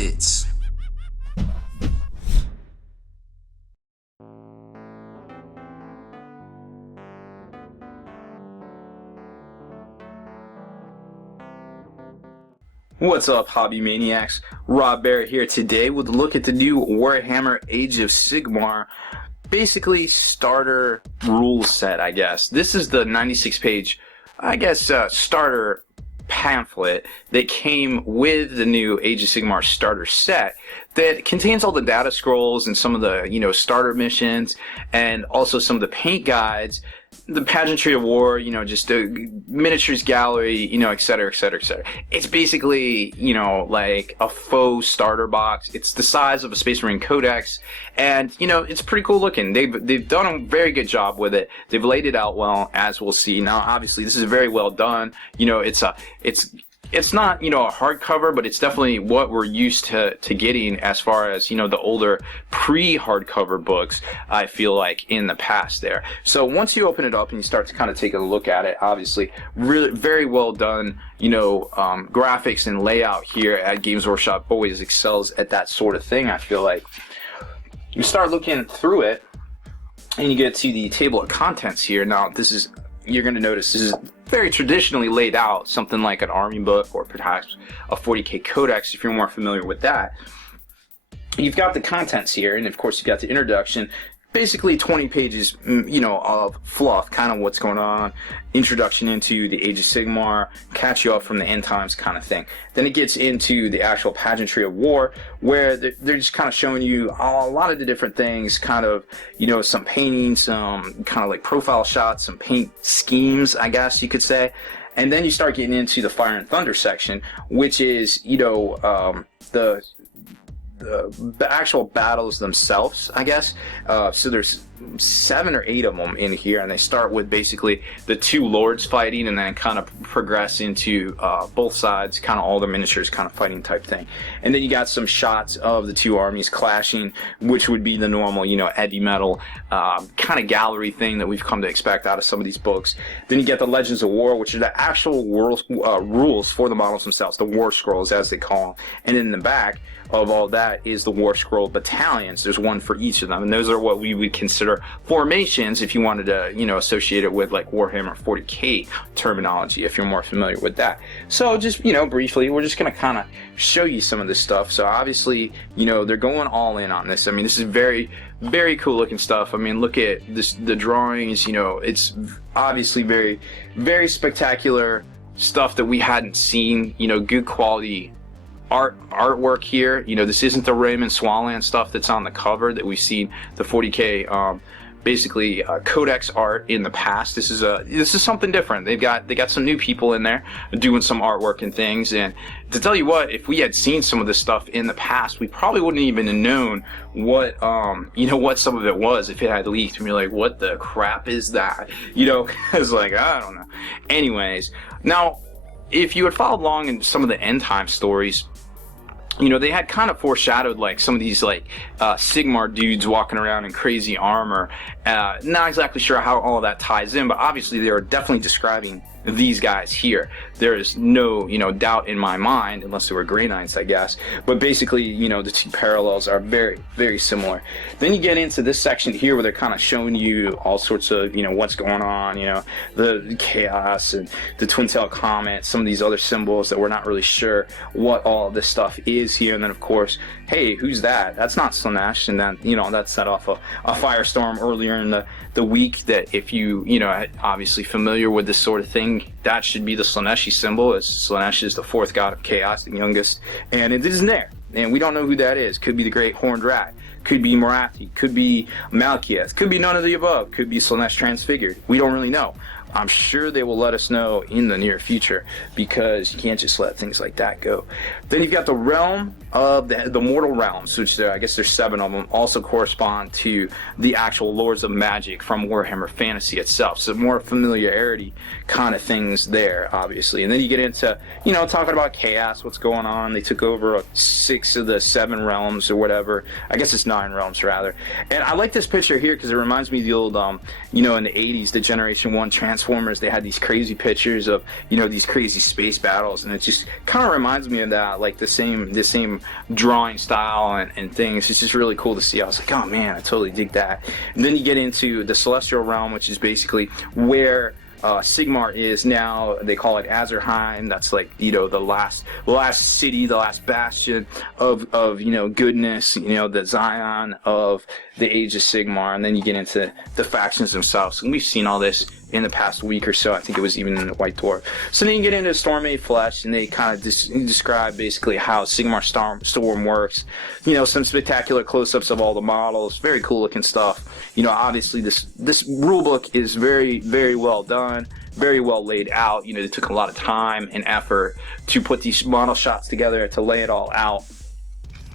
Bits. What's up, hobby maniacs? Rob Barrett here today with a look at the new Warhammer Age of Sigmar, basically starter rule set, I guess. This is the 96-page, starter pamphlet that came with the new Age of Sigmar starter set that contains all the data scrolls and some of the, starter missions, and also some of the paint guides, the pageantry of war, just the miniatures gallery, etc, etc, etc. It's basically, like a faux starter box. It's the size of a Space Marine Codex, and it's pretty cool looking. They've done a very good job with it. They've laid it out well, as we'll see. Now, obviously, this is very well done. It's not, a hardcover, but it's definitely what we're used to getting as far as, the older pre-hardcover books, I feel like, in the past there. So once you open it up and you start to kind of take a look at it, obviously, really very well done, graphics and layout here at Games Workshop always excels at that sort of thing, I feel like. You start looking through it, and you get to the table of contents here. Now, you're going to notice this is very traditionally laid out, something like an army book or perhaps a 40K codex if you're more familiar with that. You've got the contents here, and of course you've got the introduction, basically 20 pages, of fluff, kind of what's going on, introduction into the Age of Sigmar, catch you up from the end times kind of thing. Then it gets into the actual pageantry of war, where they're just kind of showing you a lot of the different things, kind of, some painting, some kind of like profile shots, some paint schemes, I guess you could say. And then you start getting into the Fire and Thunder section, which is, the actual battles themselves, I guess. So there's 7 or 8 of them in here, and they start with basically the two lords fighting, and then kind of progress into both sides, kind of all the miniatures kind of fighting type thing. And then you got some shots of the two armies clashing, which would be the normal, Eddie Metal kind of gallery thing that we've come to expect out of some of these books. Then you get the Legends of War, which are the actual rules for the models themselves, the War Scrolls as they call them. And in the back of all that is the War Scroll battalions. There's one for each of them, and those are what we would consider formations if you wanted to, associate it with like Warhammer 40K terminology, if you're more familiar with that. So just, briefly, we're just going to kind of show you some of this stuff. So obviously, they're going all in on this. I mean, this is very, very cool looking stuff. I mean, look at this, the drawings, it's obviously very, very spectacular stuff that we hadn't seen, good quality artwork here. This isn't the Raymond Swalland stuff that's on the cover that we've seen the 40K codex art in the past. This is something different. They got some new people in there doing some artwork and things. And to tell you what, if we had seen some of this stuff in the past, we probably wouldn't even have known what what some of it was if it had leaked. And we're like, what the crap is that? It's like, I don't know. Anyways, now if you had followed along in some of the end time stories, they had kind of foreshadowed like some of these Sigmar dudes walking around in crazy armor. Not exactly sure how all of that ties in, but obviously they are definitely describing these guys here. There is no, doubt in my mind, unless they were Grey Knights, I guess. But basically, the two parallels are very, very similar. Then you get into this section here where they're kind of showing you all sorts of, what's going on, the chaos and the Twin Tail Comet, some of these other symbols that we're not really sure what all of this stuff is here. And then, of course, hey, who's that? That's not Slaanesh. And then, that set off a firestorm earlier in the week that if you, obviously familiar with this sort of thing, that should be the Slaaneshi symbol, as Slaanesh is the 4th god of chaos, the youngest, and it isn't there. And we don't know who that is. Could be the Great Horned Rat, could be Marathi, could be Malkieth, could be none of the above, could be Slaanesh transfigured. We don't really know. I'm sure they will let us know in the near future, because you can't just let things like that go. Then you've got the realm of the mortal realms, which I guess there's 7 of them, also correspond to the actual lords of magic from Warhammer Fantasy itself. So more familiarity kind of things there, obviously. And then you get into, talking about chaos, what's going on. They took over 6 of the 7 realms or whatever. I guess it's 9 realms rather. And I like this picture here because it reminds me of the old, in the 80s, the Generation 1 trans Transformers, they had these crazy pictures of, you know, these crazy space battles, and it just kind of reminds me of that, like the same drawing style and things. It's just really cool to see. I was like, oh man, I totally dig that. And then you get into the Celestial Realm, which is basically where Sigmar is now. They call it Azerheim. That's like, you know, the last city, the last bastion of you know, goodness, you know, the Zion of the Age of Sigmar. And then you get into the factions themselves, and we've seen all this in the past week or so. I think it was even in the White Dwarf. So then you get into Storm-Made Flesh, and they kind of describe basically how Sigmar Storm works. You know, some spectacular close-ups of all the models, very cool looking stuff. You know, obviously this rule book is very, very well done, very well laid out. You know, they took a lot of time and effort to put these model shots together, to lay it all out.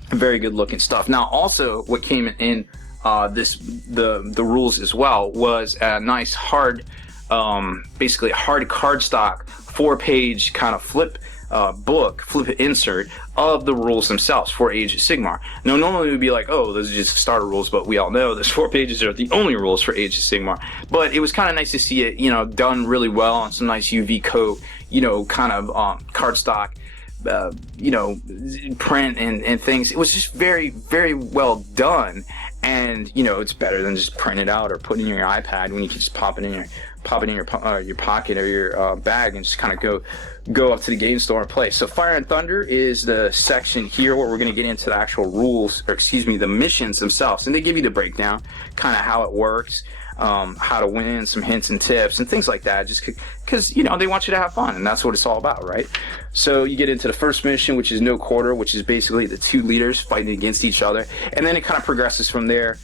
Very good looking stuff. Now, also what came in the rules as well was a nice hard, basically a hard cardstock 4-page kind of flip insert of the rules themselves for Age of Sigmar. Now, normally we'd be like, oh, those are just starter rules, but we all know those 4 pages are the only rules for Age of Sigmar. But it was kind of nice to see it, you know, done really well on some nice UV coat, you know, kind of cardstock, you know, print and things. It was just very, very well done. And, you know, it's better than just print it out or put it in your iPad when you can just pop it in your pocket or your bag and just kind of go up to the game store and play. So Fire and Thunder is the section here where we're going to get into the actual rules, or excuse me, the missions themselves. And they give you the breakdown, kind of how it works, how to win, some hints and tips and things like that, just because, you know, they want you to have fun, and that's what it's all about, right? So you get into the first mission, which is No Quarter, which is basically the 2 leaders fighting against each other, and then it kind of progresses from there,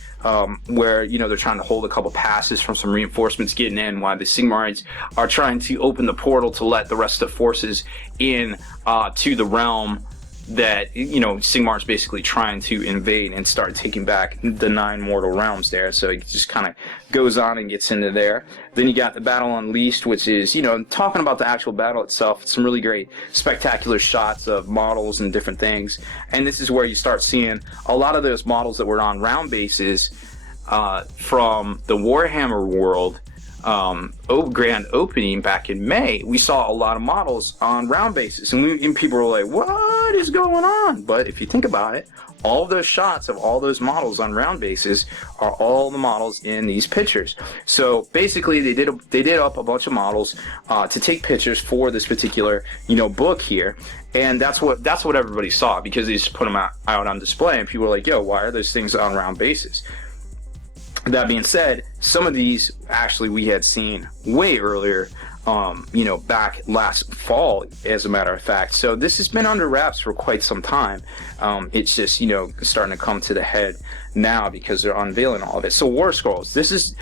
where, you know, they're trying to hold a couple passes from some reinforcements getting in, while the Sigmarites are trying to open the portal to let the rest of the forces in to the realm that, you know, Sigmar's basically trying to invade and start taking back the 9 mortal realms there. So it just kind of goes on and gets into there. Then you got the Battle Unleashed, which is, you know, talking about the actual battle itself. It's some really great spectacular shots of models and different things. And this is where you start seeing a lot of those models that were on round bases from the Warhammer world grand opening back in May. We saw a lot of models on round bases, and people were like, what is going on? But if you think about it, all of those shots of all those models on round bases are all the models in these pictures. So basically they did up a bunch of models to take pictures for this particular, you know, book here. And that's what everybody saw, because they just put them out on display, and people were like, yo, why are those things on round bases? That being said, some of these actually we had seen way earlier, you know, back last fall, as a matter of fact. So this has been under wraps for quite some time. It's just, you know, starting to come to the head now because they're unveiling all of it. So War Scrolls, this is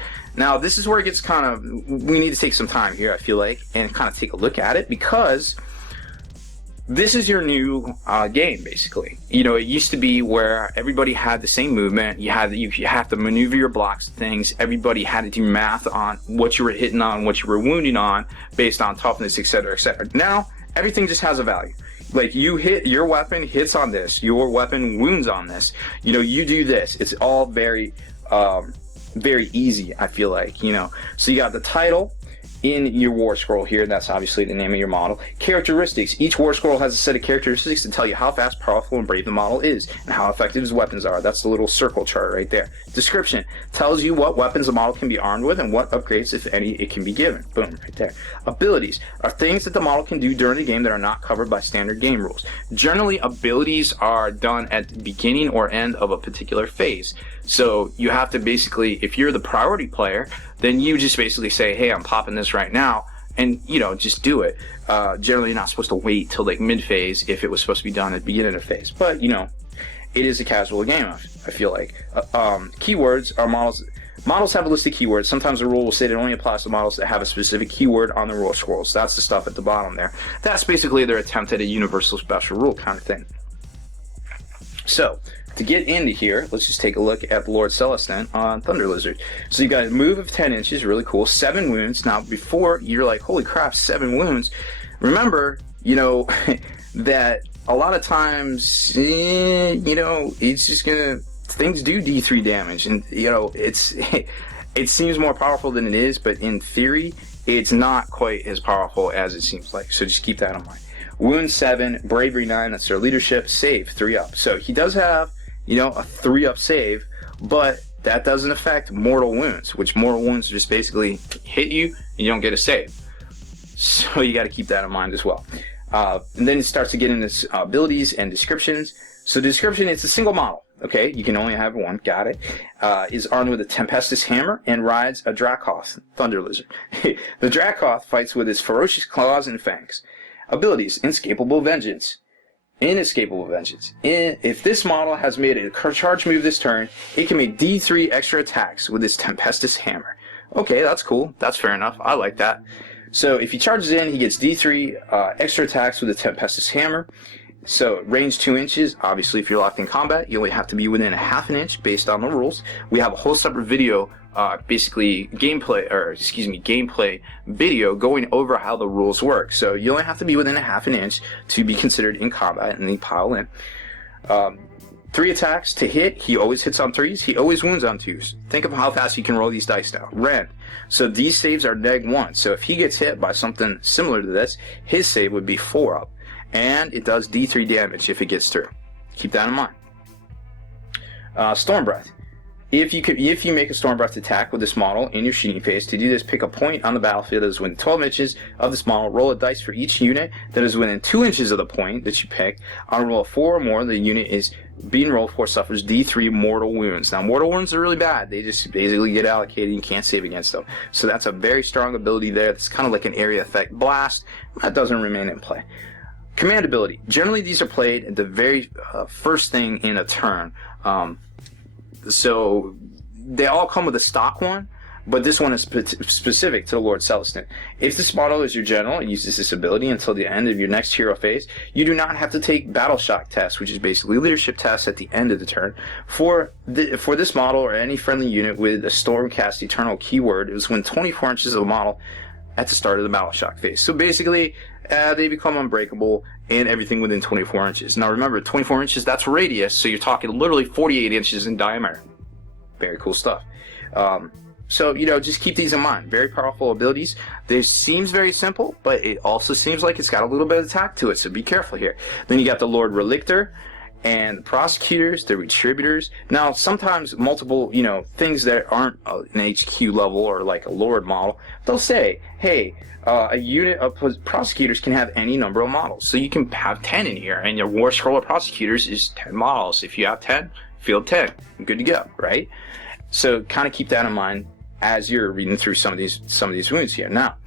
where it gets kind of, we need to take some time here, I feel like, and kind of take a look at it, because this is your new game, basically. You know, it used to be where everybody had the same movement. You have to maneuver your blocks and things. Everybody had to do math on what you were hitting on, what you were wounding on, based on toughness, etc., etc. Now, everything just has a value. Like, you hit, your weapon hits on this, your weapon wounds on this. You know, you do this. It's all very, very easy, I feel like, you know. So you got the title in your war scroll here. That's obviously the name of your model. Characteristics. Each war scroll has a set of characteristics to tell you how fast, powerful, and brave the model is, and how effective his weapons are. That's the little circle chart right there. Description tells you what weapons the model can be armed with and what upgrades, if any, it can be given. Boom, right there. Abilities are things that the model can do during the game that are not covered by standard game rules. Generally, abilities are done at the beginning or end of a particular phase. So you have to basically, if you're the priority player, then you just basically say, hey, I'm popping this right now, and, you know, just do it. Generally, you're not supposed to wait till like mid-phase if it was supposed to be done at the beginning of phase. But, you know, it is a casual game, I feel like. Keywords are models. Models have a list of keywords. Sometimes the rule will say it only applies to models that have a specific keyword on the rule scrolls. That's the stuff at the bottom there. That's basically their attempt at a universal special rule kind of thing. So, to get into here, let's just take a look at the Lord Celestine on Thunder Lizard. So you got a move of 10 inches, really cool, 7 wounds. Now, before you're like, holy crap, 7 wounds. Remember, you know, that a lot of times, you know, it's just gonna, things do D3 damage, and, you know, it seems more powerful than it is, but in theory, it's not quite as powerful as it seems like. So just keep that in mind. Wound 7, Bravery 9, that's their leadership, save 3 up. So he does have, you know, a 3 up save, but that doesn't affect mortal wounds, which mortal wounds just basically hit you and you don't get a save. So you got to keep that in mind as well. And then it starts to get into abilities and descriptions. So description, it's a single model. Okay, you can only have one. Got it. Is armed with a Tempestus hammer and rides a Dracoth, Thunder Lizard. The Dracoth fights with his ferocious claws and fangs. Abilities: Inescapable Vengeance. Inescapable Vengeance. If this model has made a charge move this turn, it can make D3 extra attacks with its Tempestus hammer. Okay, that's cool. That's fair enough. I like that. So if he charges in, he gets D3 extra attacks with the Tempestus hammer. So range 2 inches. Obviously, if you're locked in combat, you only have to be within a half an inch based on the rules. We have a whole separate video, basically gameplay video going over how the rules work. So you only have to be within a half an inch to be considered in combat, and then you pile in. 3 attacks to hit. He always hits on 3s. He always wounds on 2s. Think of how fast you can roll these dice now. Rend. So these saves are -1. So if he gets hit by something similar to this, his save would be 4 up. And it does D3 damage if it gets through. Keep that in mind. Storm Breath. If you make a Storm Breath attack with this model in your shooting phase, to do this, pick a point on the battlefield that is within 12 inches of this model. Roll a dice for each unit that is within 2 inches of the point that you pick. On a roll of 4 or more, the unit is being rolled for suffers D3 mortal wounds. Now, mortal wounds are really bad. They just basically get allocated. You can't save against them. So that's a very strong ability there. It's kind of like an area effect blast. That doesn't remain in play. Command ability. Generally, these are played at the very first thing in a turn. So they all come with a stock one, but this one is specific to the Lord Celestine. If this model is your general and uses this ability until the end of your next hero phase, you do not have to take Battle Shock tests, which is basically leadership tests at the end of the turn. For this model or any friendly unit with a Stormcast Eternal keyword, it was within 24 inches of the model at the start of the Battle Shock phase. So basically, they become unbreakable and everything within 24 inches. Now remember, 24 inches, that's radius, so you're talking literally 48 inches in diameter. Very cool stuff. So, you know, just keep these in mind. Very powerful abilities. This seems very simple, but it also seems like it's got a little bit of attack to it, so be careful here. Then you got the Lord Relictor and the Prosecutors, the Retributors. Now, sometimes multiple, you know, things that aren't an HQ level or like a Lord model, they'll say, hey, a unit of Prosecutors can have any number of models. So you can have 10 in here, and your War Scroll of Prosecutors is 10 models. If you have 10, field 10. Good to go, right? So kind of keep that in mind as you're reading through some of these wounds here. Now,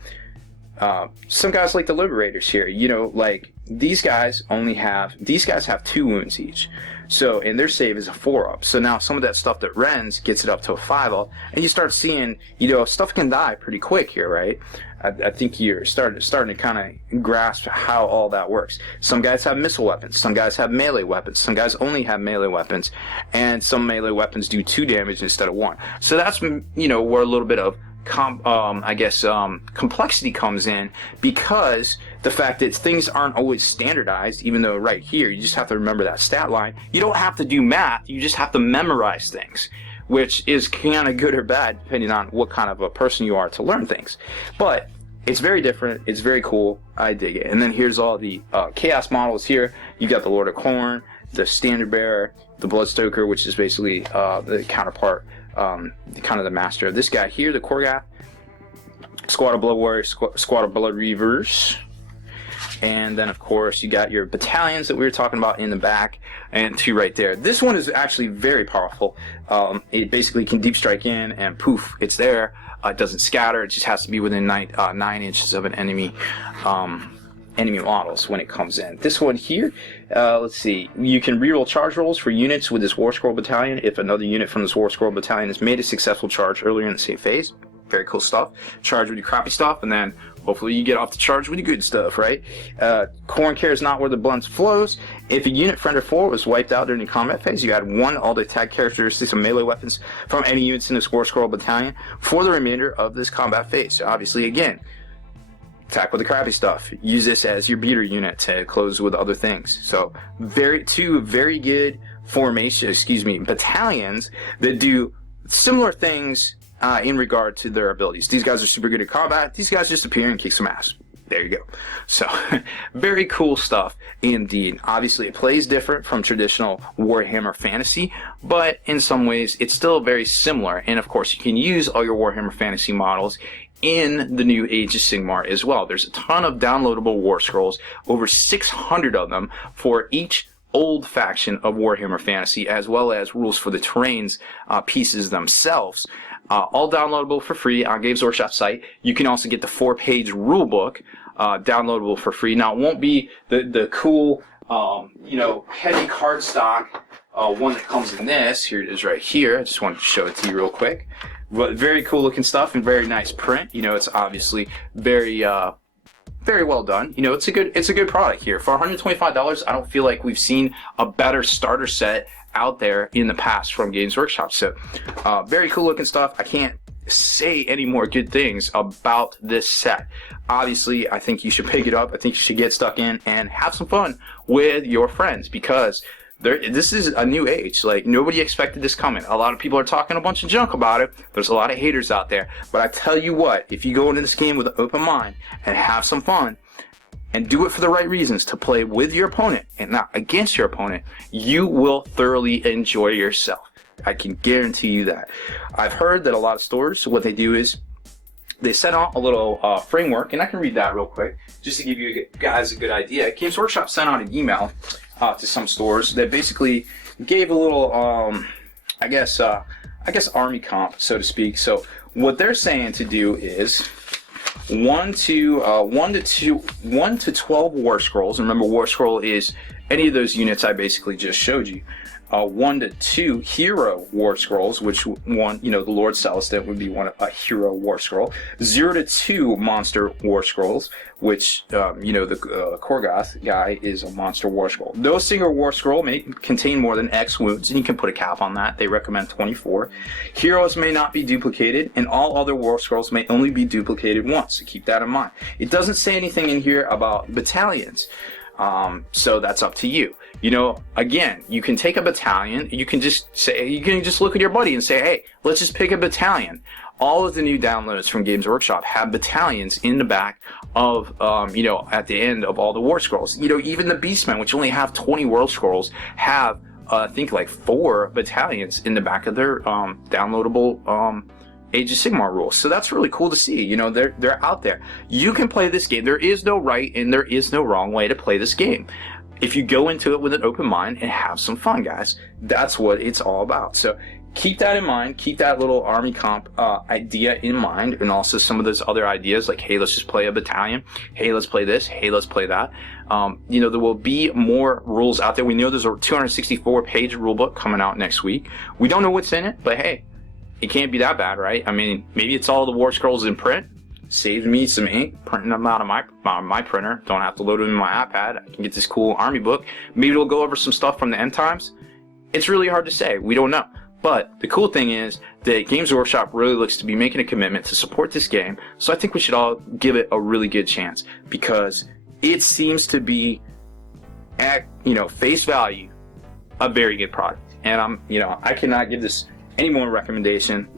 some guys like the Liberators here, you know, like these guys have 2 wounds each. So, and their save is a 4 up. So now some of that stuff that rends gets it up to a 5 up, and you start seeing, you know, stuff can die pretty quick here, right? I think you're starting to kind of grasp how all that works. Some guys have missile weapons, some guys have melee weapons, some guys only have melee weapons, and some melee weapons do 2 damage instead of 1. So that's, you know, where a little bit of complexity comes in, because the fact that things aren't always standardized, even though right here you just have to remember that stat line. You don't have to do math, you just have to memorize things, which is kind of good or bad depending on what kind of a person you are to learn things. But it's very different, it's very cool, I dig it. And then here's all the chaos models here. You got the Lord of Khorne, the Standard Bearer, the Bloodstoker, which is basically the counterpart, kind of the master of this guy here, the Korgath, Squad of Blood Warriors, Squad of Blood Reavers, and then of course you got your battalions that we were talking about in the back, and 2 right there. This one is actually very powerful. It basically can deep strike in and poof, it's there. It doesn't scatter, it just has to be within 9 inches of an enemy models when it comes in. This one here, let's see, you can reroll charge rolls for units with this War Scroll Battalion if another unit from this War Scroll Battalion has made a successful charge earlier in the same phase. Very cool stuff. Charge with your crappy stuff, and then hopefully you get off the charge with your good stuff, right? Khorne cares not where the blood flows. If a unit, friend or foe, was wiped out during the combat phase, you add 1 all the attack characteristics of melee weapons from any units in this War Scroll Battalion for the remainder of this combat phase. So obviously, again, attack with the crappy stuff. Use this as your beater unit to close with other things. So 2 very good battalions that do similar things in regard to their abilities. These guys are super good at combat. These guys just appear and kick some ass. There you go. So, very cool stuff indeed. Obviously, it plays different from traditional Warhammer Fantasy, but in some ways, it's still very similar. And of course, you can use all your Warhammer Fantasy models in the new Age of Sigmar as well. There's a ton of downloadable war scrolls, over 600 of them for each old faction of Warhammer Fantasy, as well as rules for the terrains pieces themselves. All downloadable for free on Games Workshop site. You can also get the 4-page rulebook downloadable for free. Now, it won't be the cool, heavy cardstock one that comes in this. Here it is right here. I just wanted to show it to you real quick. But very cool looking stuff and very nice print. It's obviously very well done. It's a good product here. For $125, I don't feel like we've seen a better starter set out there in the past from Games Workshop. So very cool looking stuff. I can't say any more good things about this set. Obviously, I think you should pick it up. I think you should get stuck in and have some fun with your friends, because this is a new age. Like, nobody expected this coming. A lot of people are talking a bunch of junk about it. There's a lot of haters out there. But I tell you what, if you go into this game with an open mind and have some fun, and do it for the right reasons, to play with your opponent and not against your opponent, you will thoroughly enjoy yourself. I can guarantee you that. I've heard that a lot of stores, what they do is they send out a little framework, and I can read that real quick just to give you guys a good idea. Games Workshop sent out an email to some stores that basically gave a little, I guess army comp, so to speak. So what they're saying to do is 1 to 12 war scrolls. And remember, war scroll is any of those units I basically just showed you. 1 to 2 hero war scrolls, which one, the Lord Celestine would be a hero war scroll. 0 to 2 monster war scrolls, which, the Korgoth guy is a monster war scroll. No single war scroll may contain more than X wounds, and you can put a cap on that. They recommend 24. Heroes may not be duplicated, and all other war scrolls may only be duplicated once. So keep that in mind. It doesn't say anything in here about battalions. So that's up to you. Again, you can take a battalion. You can just look at your buddy and say, hey, let's just pick a battalion. All of the new downloads from Games Workshop have battalions in the back of, at the end of all the war scrolls. Even the Beastmen, which only have 20 world scrolls, have, I think, like 4 battalions in the back of their downloadable Age of Sigmar rules. So that's really cool to see. They're out there. You can play this game. There is no right and there is no wrong way to play this game. If you go into it with an open mind and have some fun, guys, that's what it's all about. So keep that in mind. Keep that little army comp idea in mind, and also some of those other ideas like, hey, let's just play a battalion. Hey, let's play this. Hey, let's play that. There will be more rules out there. We know there's a 264-page rulebook coming out next week. We don't know what's in it, but hey, it can't be that bad, right? I mean, maybe it's all the war scrolls in print. Saves me some ink, printing them out of my printer. Don't have to load them in my iPad. I can get this cool army book. Maybe it'll go over some stuff from the end times. It's really hard to say. We don't know. But the cool thing is that Games Workshop really looks to be making a commitment to support this game. So I think we should all give it a really good chance, because it seems to be at, face value, a very good product. And I cannot give this any more recommendation.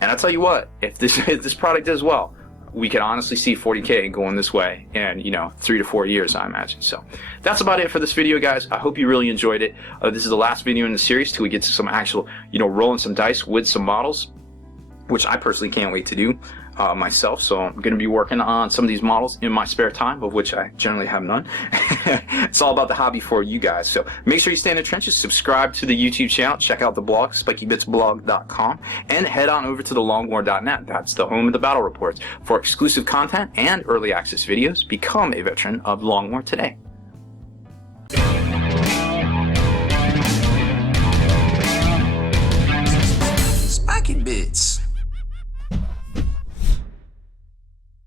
And I'll tell you what, if this product does well, we could honestly see 40K going this way in 3 to 4 years, I imagine. So that's about it for this video, guys. I hope you really enjoyed it. This is the last video in the series till we get to some actual, rolling some dice with some models, which I personally can't wait to do myself. So I'm going to be working on some of these models in my spare time, of which I generally have none. It's all about the hobby for you guys. So make sure you stay in the trenches, subscribe to the YouTube channel, check out the blog, spikybitsblog.com, and head on over to the longwar.net. That's the home of the battle reports. For exclusive content and early access videos, become a veteran of Long War today.